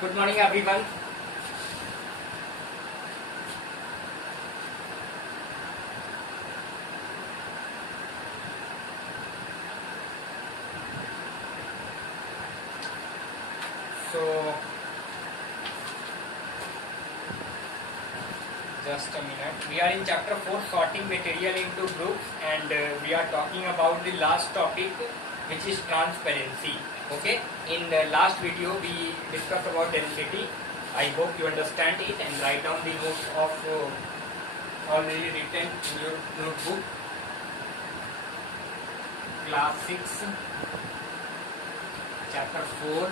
Good morning, everyone. So, just a minute. We are in chapter 4, sorting material into groups, and we are talking about the last topic, which is transparency. Okay. In the last video, we discussed about density. I hope you understand it and write down the notes of already written in your notebook. Class 6, chapter 4.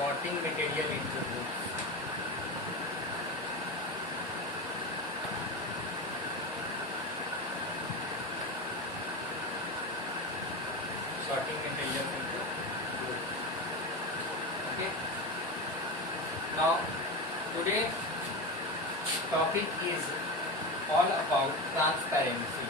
Sorting material into groups. Sorting material into groups. Okay. Now, today topic is all about transparency.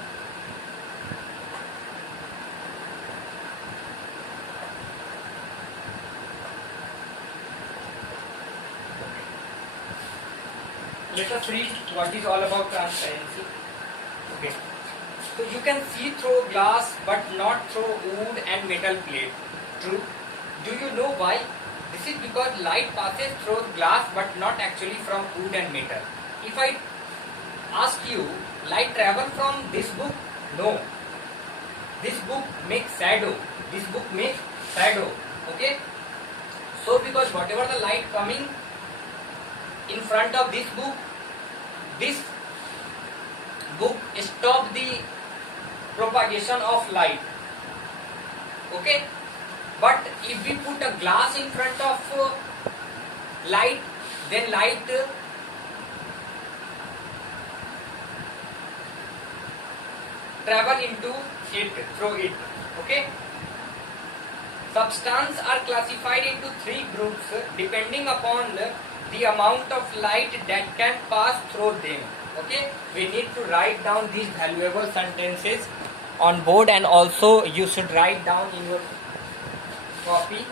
Let us read what is all about transparency. Okay. So you can see through glass but not through wood and metal plate. True. Do you know why? This is because light passes through glass but not actually from wood and metal. If I ask you, light travel from this book? No. This book makes shadow. This book makes shadow. Okay. So because whatever the light coming in front of this book stop the propagation of light. Okay. But if we put a glass in front of light, then light travel into it, through it. Okay. Substances are classified into 3 groups depending upon the amount of light that can pass through them. Okay, we need to write down these valuable sentences on board, and also you should write down in your copy.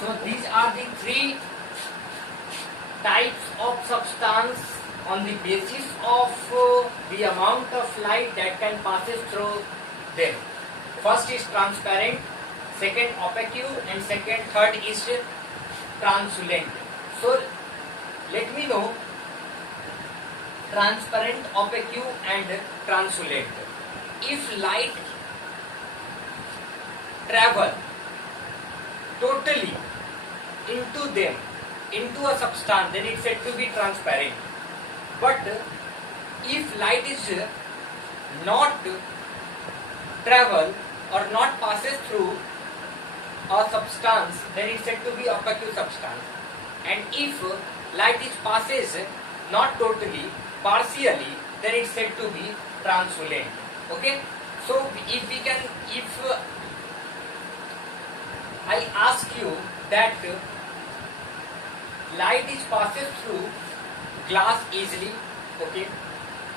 So these are the 3 types of substance on the basis of the amount of light that can passes through them. First is transparent, second opaque, and third is translucent. So let me know transparent, opaque and translucent. If light travel totally into them, into a substance, then it's said to be transparent. But if light is not travel or not passes through a substance, then it's said to be opaque substance. And if light is passes not totally, partially, then it's said to be translucent. Okay, so if I ask you that light is passes through glass easily, okay,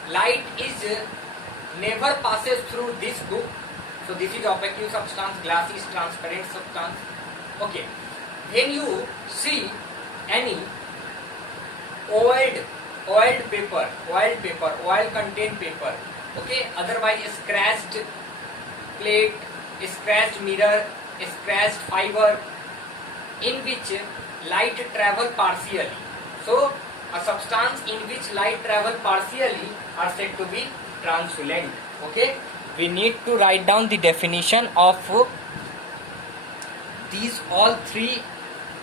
light is never passes through this book, so this is opaque substance, glass is transparent substance. Okay, when you see any oiled paper, oil contained paper, okay, otherwise scratched plate, scratched mirror, scratched fiber, in which light travel partially. So a substance in which light travel partially are said to be translucent. Okay, we need to write down the definition of these all three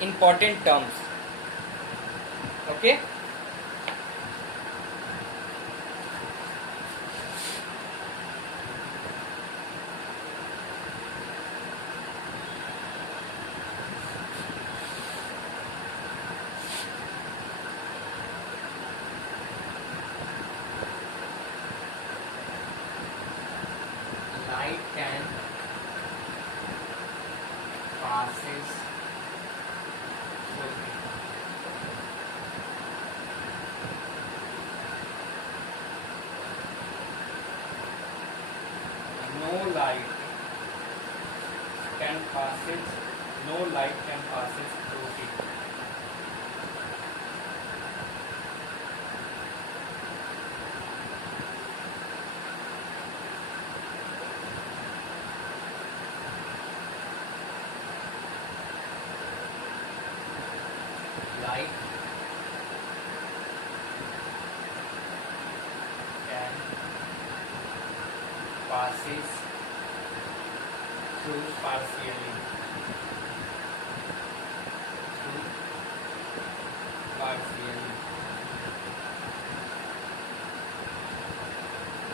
important terms. Okay, light can passes through no light can passes through it. Light can passes through partially.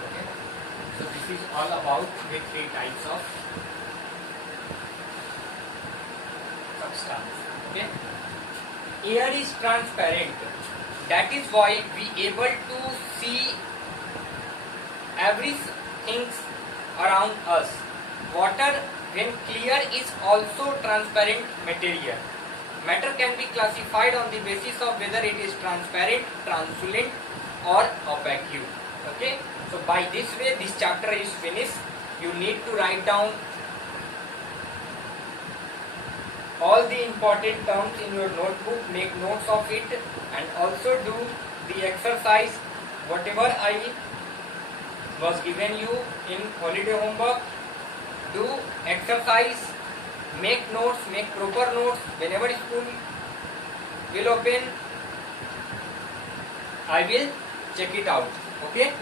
Okay, so this is all about the three types of substance. Okay, air is transparent, that is why we able to see everything around us. Water, when clear, is also transparent material. Matter can be classified on the basis of whether it is transparent, translucent or opaque. Okay, so by this way this chapter is finished. You need to write down all the important terms in your notebook, make notes of it, and also do the exercise whatever I was given you in holiday homework. Do exercise, make notes, make proper notes. Whenever school will open, I will check it out. Okay.